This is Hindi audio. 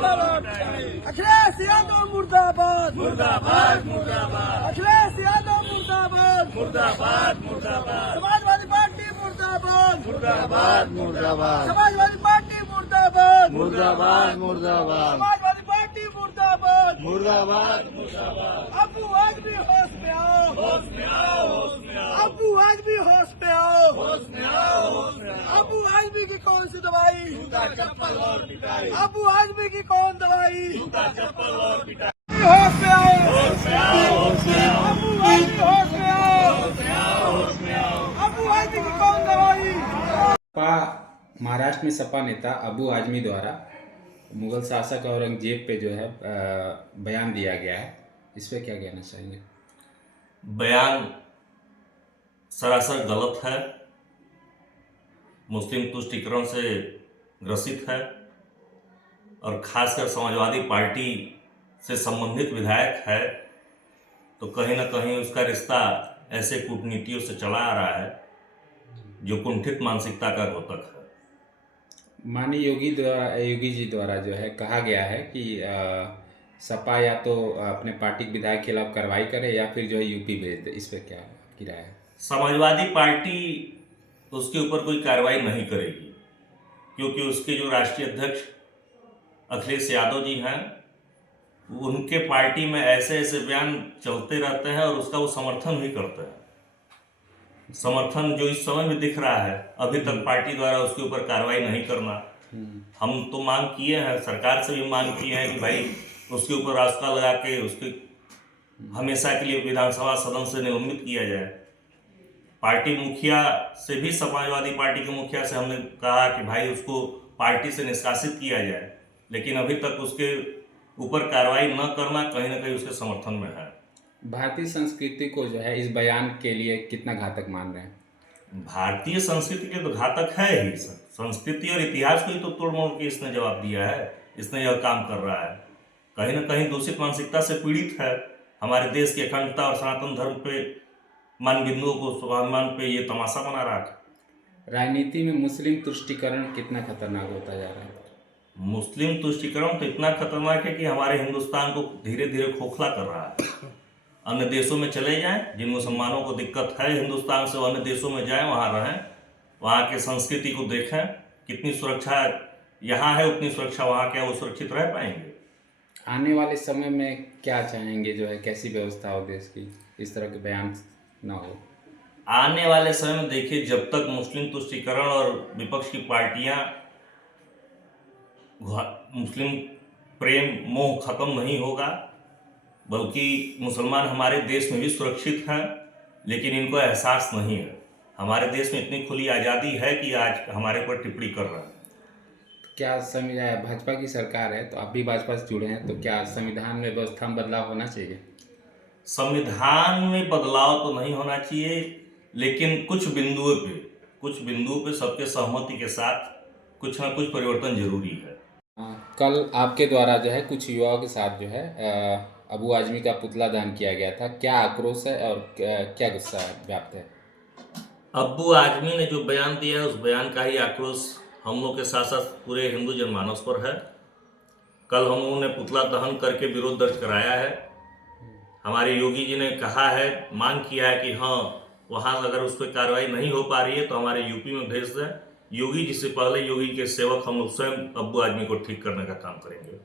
अखिलेश यादव मुर्दाबाद मुर्दाबाद मुर्दाबाद अखिलेश यादव मुर्दाबाद मुर्दाबाद मुर्दाबाद समाजवादी पार्टी मुर्दाबाद मुर्दाबाद मुर्दाबाद समाजवादी पार्टी मुर्दाबाद मुर्दाबाद मुर्दाबाद समाजवादी पार्टी मुर्दाबाद मुर्दाबाद मुर्दाबाद अबू आज भी होश में आओ होश में आओ होश में आओ अबू आज भी होश में आओ होश में आओ होश में आओ अबू आज भी की कौन सी दवाई जूता चप्पल और पिटाई अबू आज भी की कौन दवाई जूता चप्पल और पिटाई होश में आओ होश में आओ होश में आओ अबू आज भी होश में आओ होश में आओ होश में आओ अबू आज भी की कौन दवाई सपा महाराष्ट्र में सपा नेता अबू आजमी द्वारा मुगल शासक औरंगजेब पे जो है बयान दिया गया है, इस पे क्या कहना चाहेंगे? बयान सरासर गलत है, मुस्लिम तुष्टीकरण से ग्रसित है और खासकर समाजवादी पार्टी से संबंधित विधायक है, तो कहीं ना कहीं उसका रिश्ता ऐसे कूटनीतियों से चला आ रहा है जो कुंठित मानसिकता का द्योतक है। माननीय योगी जी द्वारा जो है कहा गया है कि सपा या तो अपने पार्टी के विधायक के खिलाफ कार्रवाई करे या फिर जो है यूपी भेज दे, इस पे क्या आपकी राय है? समाजवादी पार्टी उसके ऊपर कोई कार्रवाई नहीं करेगी, क्योंकि उसके जो राष्ट्रीय अध्यक्ष अखिलेश यादव जी हैं, उनके पार्टी में ऐसे ऐसे बयान चलते रहते हैं और उसका वो समर्थन भी करते हैं। समर्थन जो इस समय में दिख रहा है, अभी तक पार्टी द्वारा उसके ऊपर कार्रवाई नहीं करना। हम तो मांग किए हैं, सरकार से भी मांग किए हैं कि भाई उसके ऊपर रास्ता लगा के उसके हमेशा के लिए विधानसभा सदन से निलंबित किया जाए। पार्टी मुखिया से भी, समाजवादी पार्टी के मुखिया से हमने कहा कि भाई उसको पार्टी से निष्कासित किया जाए, लेकिन अभी तक उसके ऊपर कार्रवाई न करना कहीं ना कहीं उसके समर्थन में है। भारतीय संस्कृति को जो है इस बयान के लिए कितना घातक मान रहे हैं? भारतीय संस्कृति के तो घातक है ही। संस्कृति और इतिहास को ही तो तोड़ मोड़ के इसने जवाब दिया है, इसने यह काम कर रहा है। कहीं ना कहीं दूषित मानसिकता से पीड़ित है। हमारे देश की अखंडता और सनातन धर्म पे, मान बिंदुओं को, स्वाभिमान पे ये तमाशा बना रहा है। राजनीति में मुस्लिम तुष्टीकरण कितना खतरनाक होता जा रहा है? मुस्लिम तुष्टीकरण तो इतना खतरनाक है कि हमारे हिंदुस्तान को धीरे धीरे खोखला कर रहा है। अन्य देशों में चले जाएं, जिन मुसलमानों को दिक्कत है हिंदुस्तान से, वो अन्य देशों में जाएं, वहाँ रहें, वहाँ के संस्कृति को देखें। कितनी सुरक्षा यहाँ है उतनी सुरक्षा वहाँ, क्या वो सुरक्षित रह पाएंगे? आने वाले समय में क्या चाहेंगे, जो है कैसी व्यवस्था हो देश की, इस तरह के बयान ना हो? आने वाले समय में देखिए, जब तक मुस्लिम तुष्टीकरण और विपक्ष की पार्टियां मुस्लिम प्रेम मोह खत्म नहीं होगा, बल्कि मुसलमान हमारे देश में भी सुरक्षित हैं, लेकिन इनको एहसास नहीं है। हमारे देश में इतनी खुली आज़ादी है कि आज हमारे पर टिप्पणी कर रहा है। क्या भाजपा की सरकार है, तो आप भी भाजपा से जुड़े हैं, तो क्या संविधान में व्यवस्था में बदलाव होना चाहिए? संविधान में बदलाव तो नहीं होना चाहिए, लेकिन कुछ बिंदुओं पे सबके सहमति के साथ कुछ ना कुछ परिवर्तन जरूरी है। कल आपके द्वारा जो है कुछ युवाओं के साथ जो है अबू आजमी का पुतला दहन किया गया था, क्या आक्रोश है और क्या गुस्सा व्याप्त है? अबू आजमी ने जो बयान दिया है, उस बयान का ही आक्रोश हम लोग के साथ साथ पूरे हिंदू जनमानस पर है। कल हम लोगों ने पुतला दहन करके विरोध दर्ज कराया है। हमारे योगी जी ने कहा है, मांग किया है कि हाँ, वहाँ अगर उस पर कार्रवाई नहीं हो पा रही है तो हमारे यूपी में भेज दें। योगी जी से पहले योगी के सेवक हम लोग स्वयं अबू आजमी को ठीक करने का काम करेंगे।